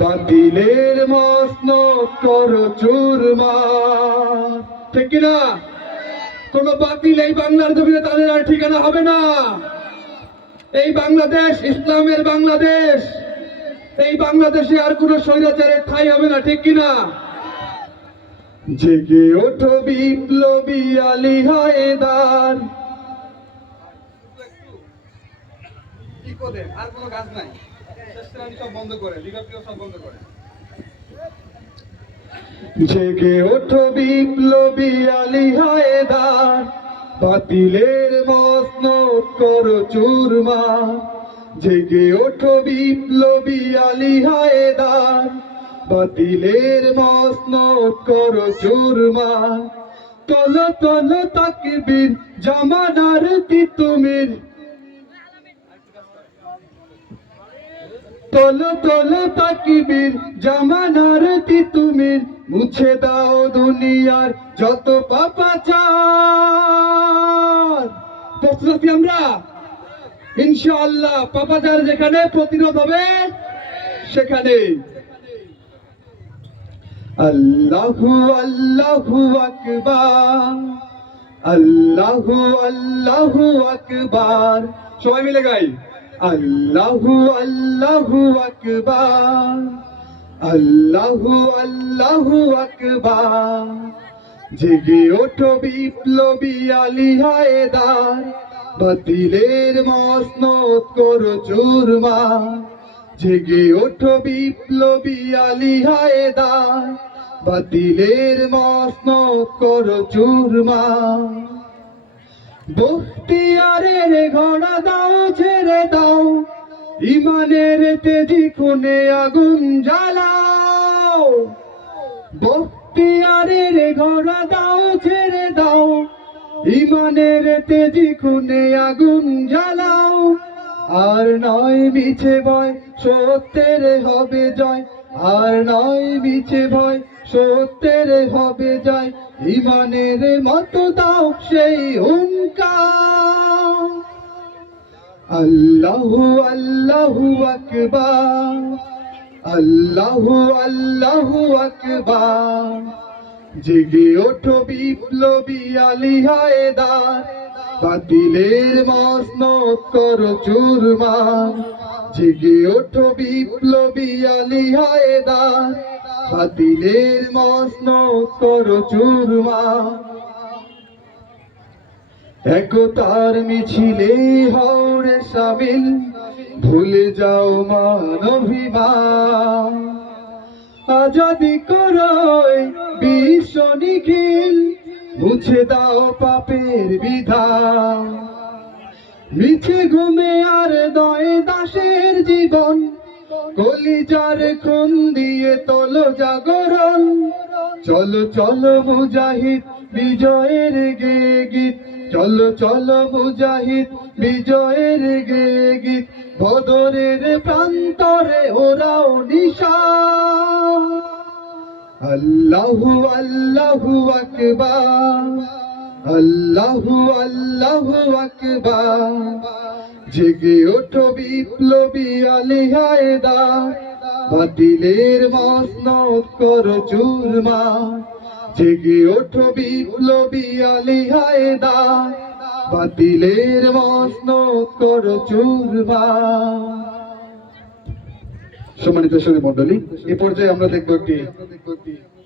বাতিলের মসনদ করো চুরমার। ঠিক কিনা? কোন বাতিল এই বাংলার জমিনে তাদের আর ঠিকানা হবে না। এই বাংলাদেশ ইসলামের বাংলাদেশ। এই বাংলাদেশে আর কোন স্বৈরাচারের ঠাঁই হবে না। ঠিক কিনা? জেগে ওঠো বিপ্লবী আলী হায়দার। আর কোনো কাজ নাই, সব বন্ধ করে, সব বন্ধ করে। জেগে ওঠো বিপ্লবী আলী হায়দার, বাতিলের মসনদ করো চুরমার। জেগে ওঠো বিপ্লবী আলী হায়দার, বাতিলের মসনদ করো চুরমার। তলো তলো তাকবীর জামানার তিতুমির, তলো তলো তাকবীর জামানার তিতুমির। মুছে দাও দুনিয়ার যত পাপাচার। প্রস্তুত আছি আমরা ইনশাআল্লাহ। পাপাচার যেখানে প্রতিরোধ হবে সেখানে। আল্লাহু আল্লাহু আকবার, আল্লাহু আল্লাহু আকবার। সবাই মিলে গাই আল্লাহু আল্লাহু আকবার, আল্লাহু আল্লাহু আকবার। জেগে ওঠো বিপ্লবী আলী হায়দার, বাতিলের মসনদ করো চুরমার। জেগে ওঠো বিপ্লবী আলী হায়দার, বাতিলের মসনদ করো চুরমার। বখতিয়ারের ঘোড়া দাও ছেড়ে দাও, ইমানের তেজি খুনে আগুন জ্বালাও। বখতিয়ারের ঘোড়া দাও ছেড়ে দাও, ইমানের তেজি খুনে আগুন জ্বালাও। আর নয় মিছে ভয়, সত্যের হবে জয়। আর নয় মিছে ভয়, সত্যের হবে জয়। ইমানের মতো দাও সেই হুঙ্কার। আল্লাহু আল্লাহু আকবার, আল্লাহু আল্লাহু আকবার। জেগে ওঠো বিপ্লবী আলী হায়দার, বাতিলের মসনদ করো চুরমার। জেগে ওঠো বিপ্লবী আলী হায়দার, বাতিলের মসনদ করো চুরমার। একতার মিছিলে হওরে শামিল, ভুলে যাও মানবিমান। আজাদি করো বিশ্ব নিখিল, মুছে দাও পাপের বিধান। মিছে ঘুমে আর দয়ে দাসের জীবন, কলিজার খুন দিয়ে তোলো জাগরণ। চলো চলো মুজাহিদ বিজয়ের গে গীত, চলো চলো মুজাহিদ বিজয়ের গে গীত। বদরের প্রান্তরে ওরাও নিশান। আল্লাহু আল্লাহু আকবার, আল্লাহু আল্লাহু আকবার। জেগে ওঠো বিপ্লবী আলী হায়দার, বাতিলের মসনদ করো চুরমার। জেগে ওঠো বিপ্লবী আলী হায়দার, বাতিলের মসনদ করো চুরমার। সম্মানিত সুধী মণ্ডলী, এ পর্যায়ে আমরা দেখবো একটি